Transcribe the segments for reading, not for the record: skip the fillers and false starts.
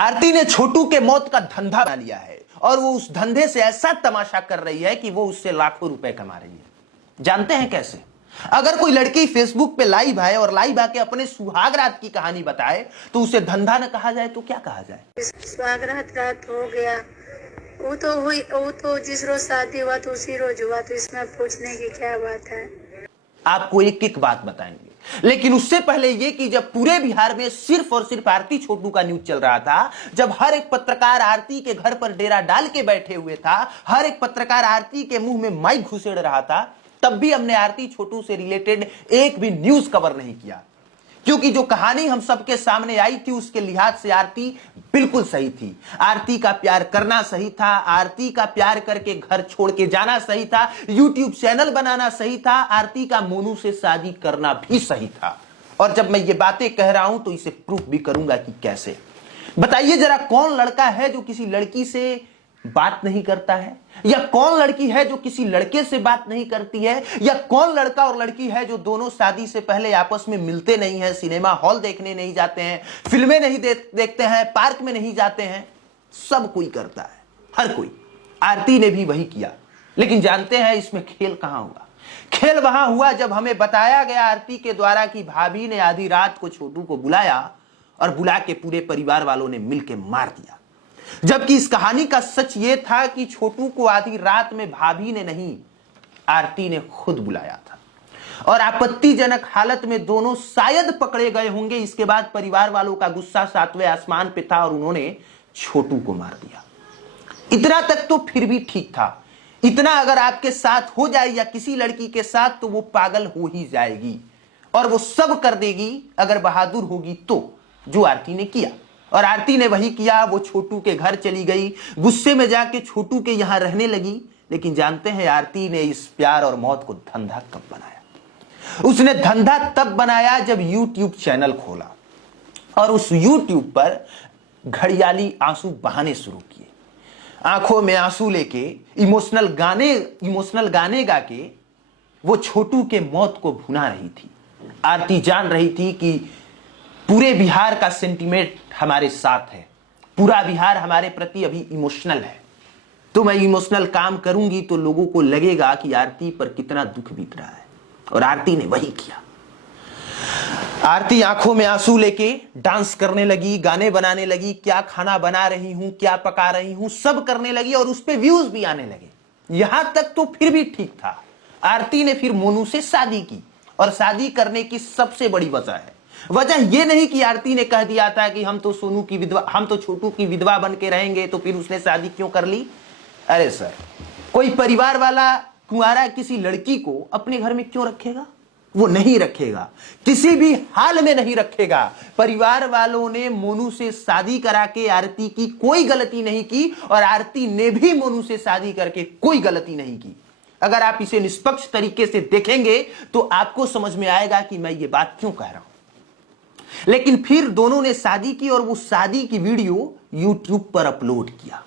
आरती ने छोटू के मौत का धंधा बना लिया है और वो उस धंधे से ऐसा तमाशा कर रही है कि वो उससे लाखों रुपए कमा रही है। जानते हैं कैसे? अगर कोई लड़की फेसबुक पे लाइव आए और लाइव आके अपने सुहाग रात की कहानी बताए तो उसे धंधा न कहा जाए तो क्या कहा जाए? सुहाग रात हो गया, वो तो जिस रोज शादी हुआ तो उसी रोज हुआ, तो इसमें पूछने की क्या बात है? आपको एक एक बात बताएंगे, लेकिन उससे पहले ये कि जब पूरे बिहार में सिर्फ और सिर्फ आरती छोटू का न्यूज चल रहा था, जब हर एक पत्रकार आरती के घर पर डेरा डाल के बैठे हुए था, हर एक पत्रकार आरती के मुंह में माइक घुसेड़ रहा था, तब भी हमने आरती छोटू से रिलेटेड एक भी न्यूज कवर नहीं किया, क्योंकि जो कहानी हम सबके सामने आई थी उसके लिहाज से आरती बिल्कुल सही थी। आरती का प्यार करना सही था, आरती का प्यार करके घर छोड़ के जाना सही था, यूट्यूब चैनल बनाना सही था, आरती का मोनू से शादी करना भी सही था। और जब मैं ये बातें कह रहा हूं तो इसे प्रूफ भी करूंगा कि कैसे। बताइए जरा, कौन लड़का है जो किसी लड़की से बात नहीं करता है? या कौन लड़की है जो किसी लड़के से बात नहीं करती है? या कौन लड़का और लड़की है जो दोनों शादी से पहले आपस में मिलते नहीं हैं, सिनेमा हॉल देखने नहीं जाते हैं, फिल्में नहीं देखते हैं, पार्क में नहीं जाते हैं? सब कोई करता है, हर कोई। आरती ने भी वही किया। लेकिन जानते हैं इसमें खेल कहां हुआ? खेल वहां हुआ जब हमें बताया गया आरती के द्वारा कि भाभी ने आधी रात को छोटू को बुलाया और बुला के पूरे परिवार वालों ने मिलकर मार दिया। जबकि इस कहानी का सच यह था कि छोटू को आधी रात में भाभी ने नहीं, आरती ने खुद बुलाया था और आपत्तिजनक हालत में दोनों शायद पकड़े गए होंगे। इसके बाद परिवार वालों का गुस्सा सातवें आसमान पे था और उन्होंने छोटू को मार दिया। इतना तक तो फिर भी ठीक था। इतना अगर आपके साथ हो जाए या किसी लड़की के साथ तो वो पागल हो ही जाएगी और वो सब कर देगी अगर बहादुर होगी तो, जो आरती ने किया। और आरती ने वही किया। वो छोटू के घर चली गई, गुस्से में जाके छोटू के यहां रहने लगी। लेकिन जानते हैं आरती ने इस प्यार और मौत को धंधा कब बनाया? उसने धंधा तब बनाया जब यूट्यूब चैनल खोला और उस यूट्यूब पर घड़ियाली आंसू बहाने शुरू किए। आंखों में आंसू लेके इमोशनल गाने गा के वो छोटू के मौत को भुना रही थी। आरती जान रही थी कि पूरे बिहार का सेंटीमेंट हमारे साथ है, पूरा बिहार हमारे प्रति अभी इमोशनल है, तो मैं इमोशनल काम करूंगी तो लोगों को लगेगा कि आरती पर कितना दुख बीत रहा है। और आरती ने वही किया। आरती आंखों में आंसू लेके डांस करने लगी, गाने बनाने लगी, क्या खाना बना रही हूं, क्या पका रही हूं, सब करने लगी और उस पर व्यूज भी आने लगे। यहां तक तो फिर भी ठीक था। आरती ने फिर मोनू से शादी की और शादी करने की सबसे बड़ी वजह यह नहीं कि आरती ने कह दिया था कि हम तो छोटू की विधवा बन के रहेंगे, तो फिर उसने शादी क्यों कर ली? अरे सर, कोई परिवार वाला कुंवारा किसी लड़की को अपने घर में क्यों रखेगा? वो नहीं रखेगा, किसी भी हाल में नहीं रखेगा। परिवार वालों ने मोनू से शादी करा के आरती की कोई गलती नहीं की और आरती ने भी मोनू से शादी करके कोई गलती नहीं की। अगर आप इसे निष्पक्ष तरीके से देखेंगे तो आपको समझ में आएगा कि मैं ये बात क्यों कह रहा हूं। लेकिन फिर दोनों ने शादी की और वो शादी की वीडियो यूट्यूब पर अपलोड किया।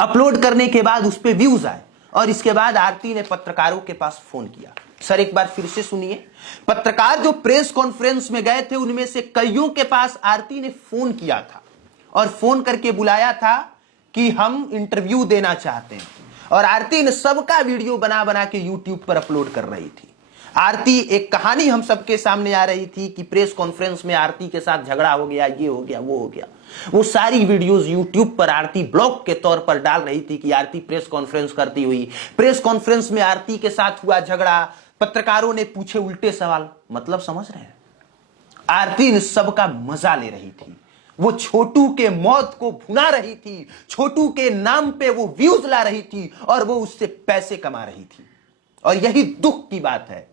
अपलोड करने के बाद उस पर व्यूज आए और इसके बाद आरती ने पत्रकारों के पास फोन किया। सर एक बार फिर से सुनिए। पत्रकार जो प्रेस कॉन्फ्रेंस में गए थे उनमें से कईयों के पास आरती ने फोन किया था और फोन करके बुलाया था कि हम इंटरव्यू देना चाहते हैं। और आरती ने सबका वीडियो बना बना के यूट्यूब पर अपलोड कर रही थी। आरती एक कहानी हम सबके सामने आ रही थी कि प्रेस कॉन्फ्रेंस में आरती के साथ झगड़ा हो गया, ये हो गया, वो हो गया। वो सारी वीडियोस यूट्यूब पर आरती ब्लॉग के तौर पर डाल रही थी कि आरती प्रेस कॉन्फ्रेंस करती हुई, प्रेस कॉन्फ्रेंस में आरती के साथ हुआ झगड़ा, पत्रकारों ने पूछे उल्टे सवाल। मतलब समझ रहे हैं? आरती ने सबका मजा ले रही थी। वो छोटू के मौत को भुना रही थी, छोटू के नाम पे वो व्यूज ला रही थी और वो उससे पैसे कमा रही थी। और यही दुख की बात है।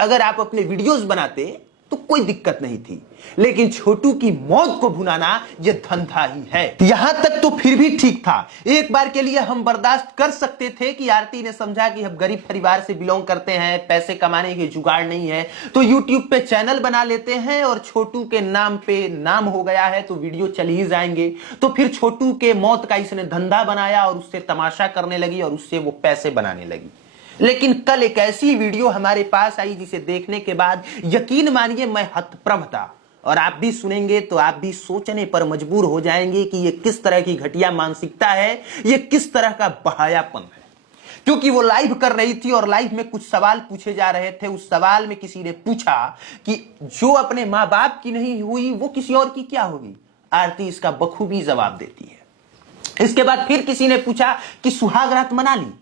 अगर आप अपने वीडियोस बनाते तो कोई दिक्कत नहीं थी, लेकिन छोटू की मौत को भुनाना यह धंधा ही है। यहां तक तो फिर भी ठीक था। एक बार के लिए हम बर्दाश्त कर सकते थे कि आरती ने समझा कि हम गरीब परिवार से बिलोंग करते हैं, पैसे कमाने के जुगाड़ नहीं है, तो यूट्यूब पे चैनल बना लेते हैं और छोटू के नाम पे नाम हो गया है तो वीडियो चल ही जाएंगे। तो फिर छोटू के मौत का इसने धंधा बनाया और उससे तमाशा करने लगी और उससे वो पैसे बनाने लगी। लेकिन कल एक ऐसी वीडियो हमारे पास आई जिसे देखने के बाद यकीन मानिए मैं हतप्रभ था। और आप भी सुनेंगे तो आप भी सोचने पर मजबूर हो जाएंगे कि ये किस तरह की घटिया मानसिकता है, ये किस तरह का बहायापन है। क्योंकि वो लाइव कर रही थी और लाइव में कुछ सवाल पूछे जा रहे थे। उस सवाल में किसी ने पूछा कि जो अपने मां बाप की नहीं हुई वो किसी और की क्या होगी। आरती इसका बखूबी जवाब देती है। इसके बाद फिर किसी ने पूछा कि सुहाग रात मना ली।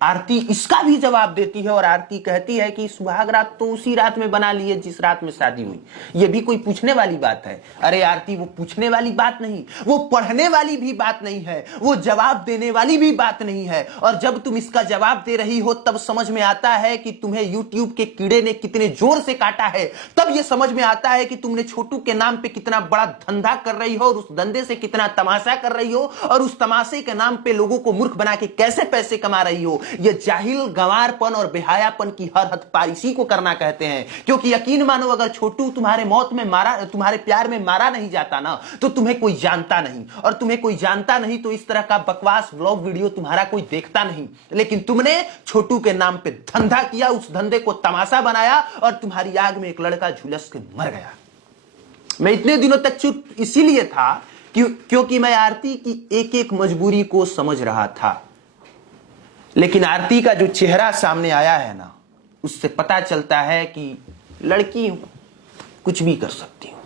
आरती इसका भी जवाब देती है और आरती कहती है कि सुहाग रात तो उसी रात में बना ली है जिस रात में शादी हुई। ये भी कोई पूछने वाली बात है? अरे आरती, वो पूछने वाली बात नहीं, वो पढ़ने वाली भी बात नहीं है, वो जवाब देने वाली भी बात नहीं है। और जब तुम इसका जवाब दे रही हो तब समझ में आता है कि तुम्हें यूट्यूब के कीड़े ने कितने जोर से काटा है। तब यह समझ में आता है कि तुमने छोटू के नाम पे कितना बड़ा धंधा कर रही हो और उस धंधे से कितना तमाशा कर रही हो और उस तमाशे के नाम पे लोगों को मूर्ख बना के कैसे पैसे कमा रही हो। यह जाहिल गंवारपन और बेहायापन की हर हद पार इसी को करना कहते हैं। क्योंकि यकीन मानो, अगर छोटू तुम्हारे मौत में मारा, तुम्हारे प्यार में मारा नहीं जाता ना, तो तुम्हें कोई जानता नहीं, और तुम्हें कोई जानता नहीं तो इस तरह का बकवास व्लॉग वीडियो तुम्हारा कोई देखता नहीं। लेकिन तुमने छोटू के नाम पे धंधा किया, उस धंधे को तमाशा बनाया और तुम्हारी आग में एक लड़का झुलस के मर गया। मैं इतने दिनों तक चुप इसीलिए था क्योंकि मैं आरती की एक एक मजबूरी को समझ रहा था। लेकिन आरती का जो चेहरा सामने आया है ना, उससे पता चलता है कि लड़की हूं, कुछ भी कर सकती हूं।